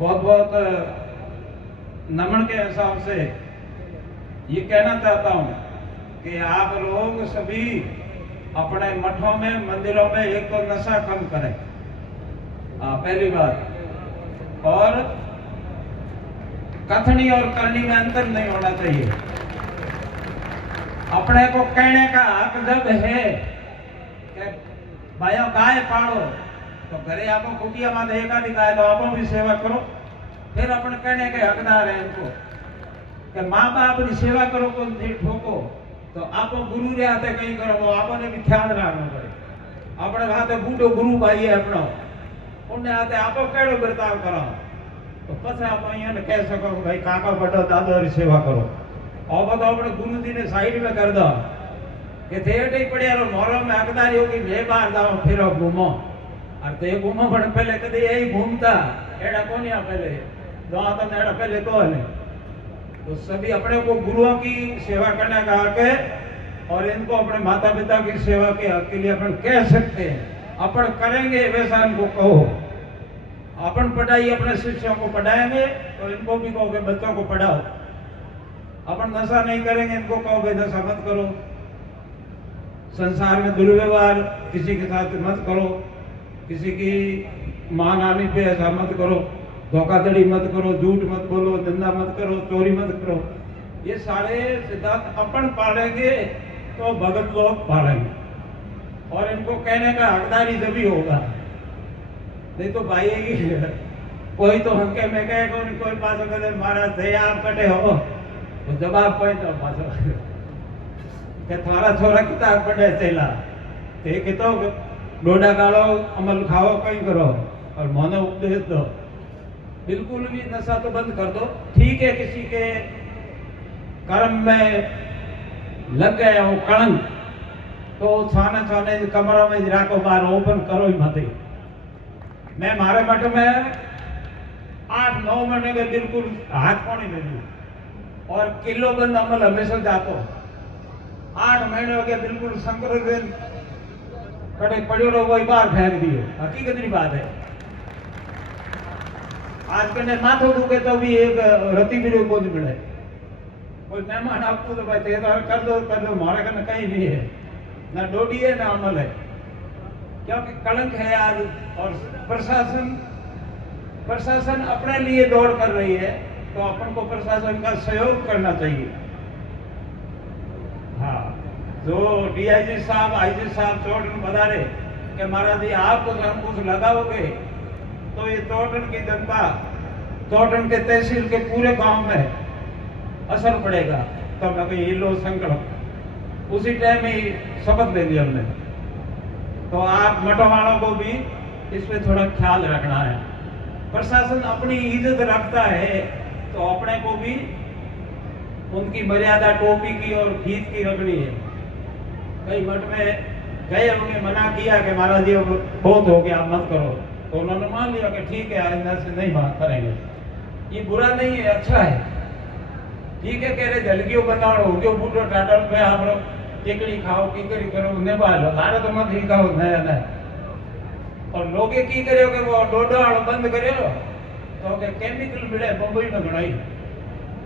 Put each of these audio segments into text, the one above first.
बहुत बहुत नमन के हिसाब से ये कहना चाहता हूं कि आप लोग सभी अपने मठों में, मंदिरों में एक तो नशा कम करें, पहली बात। और कथनी और करनी में अंतर नहीं होना चाहिए। अपने को कहने का हक जब है कि भाइयों गाय पालो, तो घरे आपको कुटिया में एक आधी गाय तो आपो भी सेवा करो। फिर अपन कहने के हकदार है इनको कि माँ बाप की सेवा करो, को ठोको तो आप गुरु रे हाथे कहीं करो, वो आपने भी ख्याल रखना पड़े। अपने हाथे बूढ़ो गुरु भाई है अपनो, उन्हें हाथे आपो केड़ो बर्ताव करो, तो पछे आप अहीं कह सको भाई काका बड़ो दादा री सेवा करो। और तो अपने गुरु जी ने साइड में कर दो कि थेट ही पड़े मोरो में हकदारी होगी, ले बाहर जाओ फिरो घूमो। और ते घूमो पण पहले कदे यही घूमता एड़ा कोनिया पहले दो तो नेड़ा पहले तो है। तो सभी अपने को गुरुओं की सेवा करने का हक है और इनको अपने माता पिता की सेवा के हक के लिए अपन कह सकते हैं। अपन करेंगे वैसा इनको कहो। अपन पढ़ाई अपने शिष्यों को पढ़ाएंगे तो इनको भी कहो कि बच्चों को पढ़ाओ। अपन नशा नहीं करेंगे, इनको कहो भाई नशा मत करो। संसार में दुर्व्यवहार किसी के साथ मत करो, किसी की मान आने पे ऐसा मत करो, धोखाधड़ी मत करो, झूठ मत बोलो, धंधा मत करो, चोरी मत करो। ये सारे सिद्धांत अपन पालेंगे तो भगत लोग पालेंगे और इनको कहने का हकदारी जब ही होगा। नहीं तो भाई कोई तो हंके में कहेगा, कोई पास कहते महाराज थे आप कटे हो, तो जवाब कोई तो पास के थारा छोरा किताब पढ़े चला ते के तो डोडा गालो अमल खाओ कहीं करो और मोने उपदेश दो। बिल्कुल भी नशा तो बंद कर दो। ठीक है, किसी के कर्म में लग गए हो कलंक तो छाने छाने कमरों में राखो, बाहर ओपन करो ही मत। मैं मारे मठ में 8-9 महीने के बिल्कुल हाथ पानी में लू और किलो बंद अमल हमेशा जातो। 8 महीने हो गया बिल्कुल शंकर दिन कटे पड़ो रहो, वही बाहर फेंक दियो। हकीकत की बात है। आज कने माथो दुखे तो भी एक रति भी को नहीं मिले। कोई मेहमान आपको तो भाई तो कर दो, हमारे कने कहीं नहीं है, ना डोडी है ना अमल है, क्योंकि कलंक है आज। और प्रशासन अपने लिए दौड़ कर रही है, तो अपन को प्रशासन का सहयोग करना चाहिए। हाँ, जो डीआईजी साहब, आईजी साहब चौटन बता रहे कि महाराज जी आप कुछ हम कुछ लगाओगे तो ये चौटन की जनता, चौटन के तहसील के पूरे गांव में असर पड़ेगा। तो मैं ये लो संकल्प, उसी टाइम ही शपथ ले लिया हमने। तो आप मठों वालों को भी इसमें थोड़ा ख्याल रखना है। प्रशासन अपनी इज्जत रखता है तो अपने को भी उनकी मर्यादा टोपी की और फीस की रखनी है। कई मठ में गए, उन्हें मना किया कि महाराज जी बहुत हो गया मत करो, तो उन्होंने मान लिया कि ठीक है आइंदा से नहीं बात करेंगे। ये बुरा नहीं है, अच्छा है। ठीक है, कह रहे जलगियो बनाओ हो गयो बूढ़ो टाटल पे आप लोग टिकड़ी खाओ कीकरी करो नेपाल तारे तो मत ही खाओ नया नया। और लोगे की करे कि वो डोडा वालों बंद करे तो के केमिकल मिले बम्बई में घणाई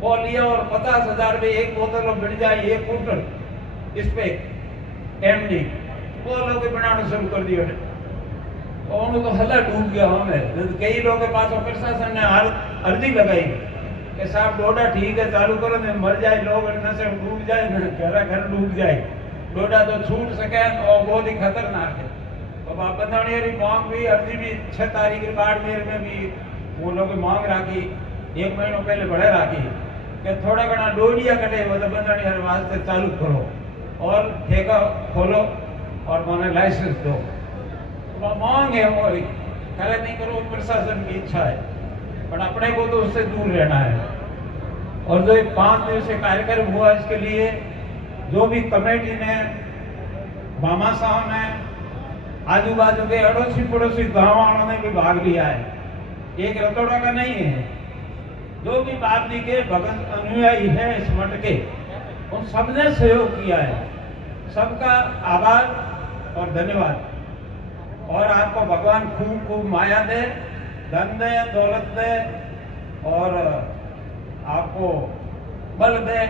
वो लिया और 50,000 में एक बोतल मिल जाए, एक कुंटल इस पे एमडी वो लोग बनाना शुरू कर दिया। तो हल्ला डूब गया हमें। कई लोगों के पास प्रशासन ने अर्जी लगाई कि साहब डोडा ठीक है चालू करो, नहीं मर जाए लोग, नशे डूब जाए, घर डूब जाए, डोडा तो छूट सके और बहुत ही खतरनाक है। तो बंदाणी मांग भी अर्जी भी 6 तारीख बाड़मेर में भी वो लोग मांग राखी, 1 महीनों पहले बढ़े राखी कि थोड़ा घना डोडिया कटे वो तो बंदाणी वास्ते चालू करो और ठेका खोलो और मैंने लाइसेंस दो। मांग है हमारी, करे नहीं करो, प्रशासन की इच्छा है, पर अपने को तो उससे दूर रहना है। और जो 5 दिवसीय कार्यक्रम हुआ इसके लिए जो भी कमेटी ने, मामा साहब ने, आजू बाजू के अड़ोसी पड़ोसी गाँव वालों ने भी भाग लिया है। एक रतौड़ा का नहीं है, जो भी बाप जी के भगत अनुयायी है इस मठ के, उन सबने सहयोग किया है। सबका आभार और धन्यवाद। और आपको भगवान खूब खूब माया दे धन दे, दौलत दे और आपको बल दे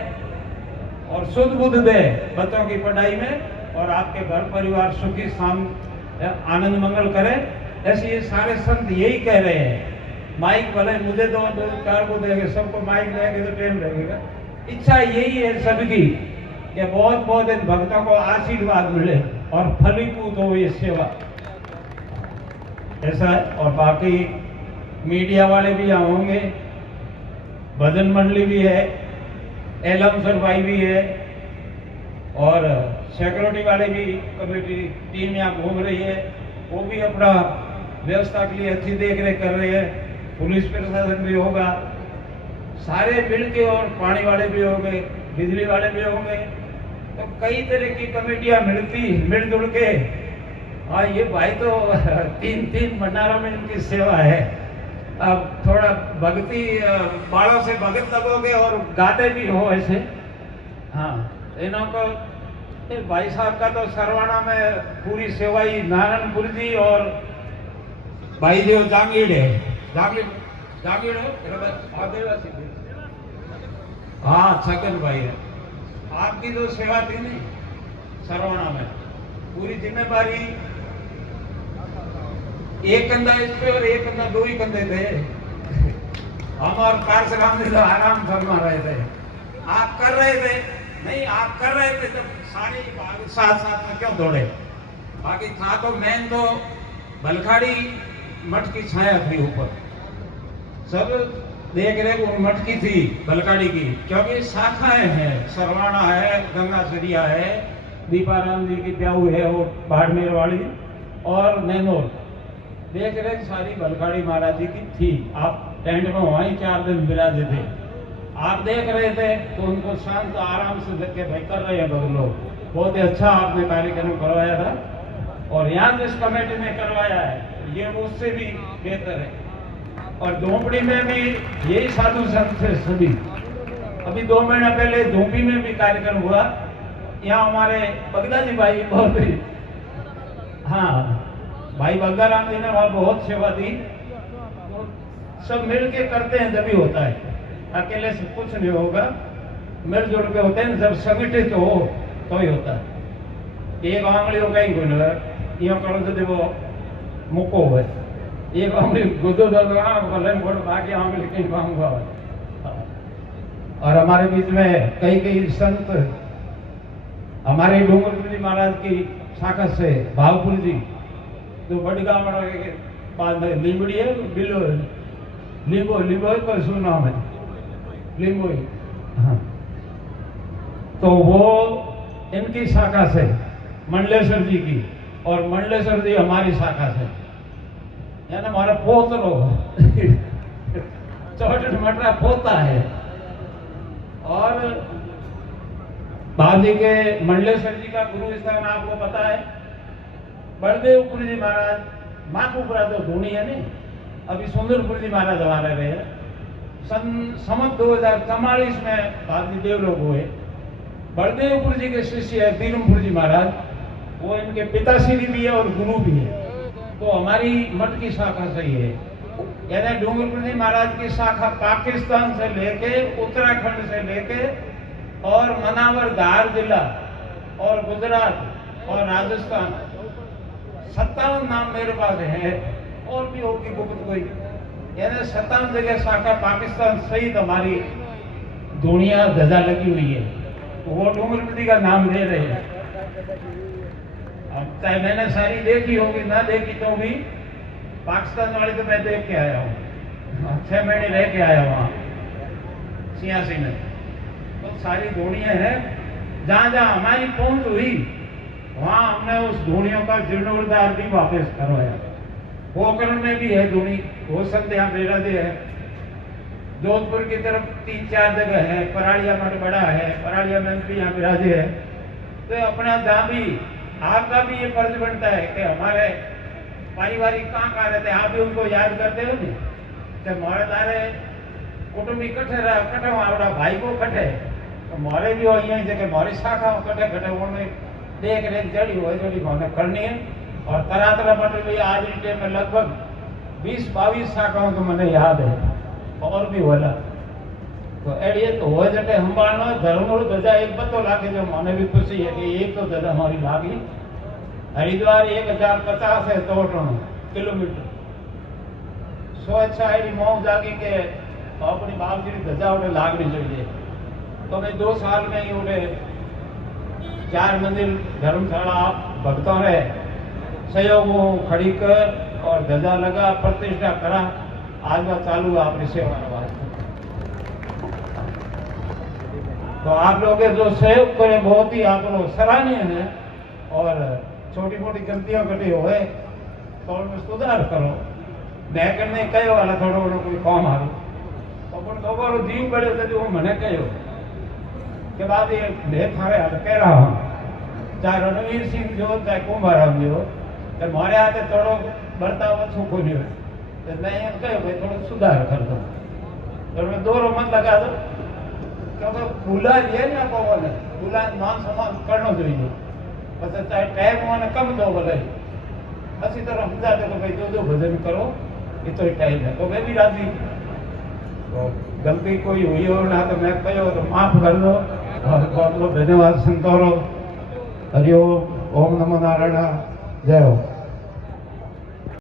और शुद्ध बुद्ध दे बच्चों की पढ़ाई में और आपके घर परिवार सुखी आनंद मंगल करे। ऐसे ये सारे संत यही कह रहे हैं। माइक भले मुझे दो चार को देंगे, सबको माइक देंगे तो टाइम लगेगा। इच्छा यही है सबकी कि बहुत बहुत इन भक्तों को आशीर्वाद मिले और फलीभूत हो ये सेवा, ऐसा है। और बाकी मीडिया वाले भी यहाँ होंगे, भजन मंडली भी है, एलम सर भाई भी है और सिक्योरिटी वाले भी, कमेटी टीम यहाँ घूम रही है, वो भी अपना व्यवस्था के लिए अच्छी देख रेख कर रहे हैं। पुलिस प्रशासन भी होगा, सारे मिलके, और पानी वाले भी होंगे, बिजली वाले भी होंगे। तो कई तरह की कमेटियां मिलजुल के, हाँ ये भाई तो तीन भंडारों में इनकी सेवा है। अब थोड़ा भक्ति बालों से भगत लगोगे और गाते भी हो ऐसे। हाँ, इन्हों को भाई साहब का तो सरवाना में पूरी सेवा ही नारायणपुर जी और भाई देव जांगीड़ है, जांगीड़ है आदिवासी। हाँ, छगन भाई है। आपकी जो सेवा थी नहीं सरवाना में, पूरी जिम्मेदारी एक कंधा इस पे और एक कंधा, दो ही कंधे थे। हम और पारसराम जी तो आराम फरमा रहे थे, आप कर रहे थे नहीं, आप कर रहे थे तो सारे साथ साथ में क्यों दौड़े। बाकी था तो मेन तो बलखाड़ी मठ की छाया थी ऊपर, सब देख रहे वो मठ की थी बलखाड़ी की, क्योंकि शाखाएं हैं, सरवाना है, गंगासरिया है, दीपाराम जी की प्याऊ है वो बाड़मेर वाली, और नैनोल देख रहे सारी बलखाड़ी महाराज जी की थी। आप टेंट में वहीं 4 दिन विराजे थे, आप देख रहे थे तो उनको शांत आराम से देख के भाई कर रहे हैं बहुत लोग। बहुत ही अच्छा आपने कार्यक्रम करवाया था, और यहाँ जिस कमेटी ने करवाया है ये उससे भी बेहतर है। और धोपड़ी में भी यही साधु संत थे सभी। अभी 2 महीना पहले धोपी में भी कार्यक्रम हुआ, यहाँ हमारे बगदाजी भाई बहुत ही, हाँ भाई बग्गाराम जी ने वहाँ बहुत सेवा दी। तो सब मिल के करते हैं जब भी होता है, अकेले से कुछ नहीं होगा, मिलजुल के होते हैं। जब संगठित हो तो ही होता है। एक आंगली हो गई गुण यो करो तो देखो मुको है, एक आंगली गुदो दो बाकी आंगली कहीं पाऊंगा। और हमारे बीच में कई संत, हमारे डूंगरपुर जी महाराज की शाखा से भावपुर जी जो बड़गांव के पास में लीमड़ी है, लिंबो पर सुना है लिंबोई, हाँ, तो वो इनकी शाखा से मंडलेश्वर जी की, और मंडलेश्वर जी हमारी शाखा से, यानी हमारा पोतरो चौट मटरा पोता है। और बाजी के मंडलेश्वर जी का गुरु स्थान आपको पता है, बलदेवपुर जी महाराज, माखूपुरा तो धोनी है नहीं, अभी सुंदरपुर जी महाराज हमारे रहे। संवत 2044 में बाजी देवलोक हुए। बलदेवपुर जी के शिष्य है बीरमपुर जी महाराज, वो इनके पिताश्री भी है और गुरु भी है। तो हमारी मठ की शाखा से ही है, यानी डूंगरपुर जी महाराज की शाखा पाकिस्तान से लेके, उत्तराखंड से लेके और मनावर धार जिला और गुजरात और राजस्थान, 57 नाम मेरे पास है, और भी होगी गुप्त कोई, यानी 57 जगह शाखा पाकिस्तान सहित हमारी दुनिया ध्वजा लगी हुई है। तो वो डूंगरपुर जी का नाम ले रहे हैं। अब चाहे मैंने सारी देखी होगी ना देखी तो भी, पाकिस्तान वाली तो मैं देख के आया हूँ, 6 महीने रह के आया वहाँ सियासी में। तो सारी धोनियाँ हैं, जहाँ जहाँ हमारी पहुंच हुई वहाँ हमने उस धोनियों का जीर्णोद्धार भी वापस करवाया। पोखरण में भी है धोनी, वो संत यहाँ बेराजे है। जोधपुर की तरफ 3-4 जगह है, पराड़िया मठ बड़ा है, पराड़िया में भी यहाँ विराजे है। तो अपने जहाँ भी आपका भी ये फर्ज बनता है कि हमारे पारिवारिक कहाँ रहते हैं, आप भी उनको याद करते हो नहीं। जब मोरे तारे कुटुंबी कटे आवड़ा भाई को कटे, तो मोरे भी हो यही जगह मोरी शाखा कटे उन्हें देख रेख जड़ी हो जड़ी भावना करनी है। और तरह तरह मठ भी आज के में लगभग 20-22 साल तो मैंने याद है और भी होला तो एड़िए तो हो जटे हंबाणो धर्म ध्वजा एक पतो लागे जो मैंने भी खुशी है कि एक तो ध्वजा हमारी लागी हरिद्वार 1050 है 63 किलोमीटर सो अच्छा एडी मौज जागी के तो अपनी बाप जी ध्वजा उठे लागनी चाहिए तो मैं 2 साल में ही उठे 4 मंदिर धर्मशाला भक्तों ने सहयोग खड़ी कर और ध्वजा लगा प्रतिष्ठा करा आज बात चालू है अपनी सेवा वास्ते तो आप लोग जो सहयोग करे बहुत ही आप लोग सराहनीय है और छोटी मोटी गलतियां कटी हुए तो उनमें सुधार करो मैं करने कहो वाला थोड़ा घणो कोई काम हारू तो पण दोबारो जीव बढ़े तो मैंने कहो के बाद ये मैं थारे हाथ कह रहा हूँ चाहे रणवीर सिंह जो चाहे कुंभाराम जो तो मारे हाथे थोड़ो बर्ताव अच्छो को नहीं तो मैं एम कहो भाई थोड़ो सुधार कर दो तो मैं दोरो मत लगा दो क्योंकि भूला है ना पवन भूला मान सम्मान करना चाहिए बस चाहे टाइम मैंने कम दो भले अच्छी तरह समझा दो भाई जो भजन करो ये तो टाइम है तो मैं भी राजी तो गलती कोई हुई हो ना तो मैं कहो तो माफ कर दो और बहुत बहुत धन्यवाद संतोरो हरिओम ओम नमो नारायण जय हो।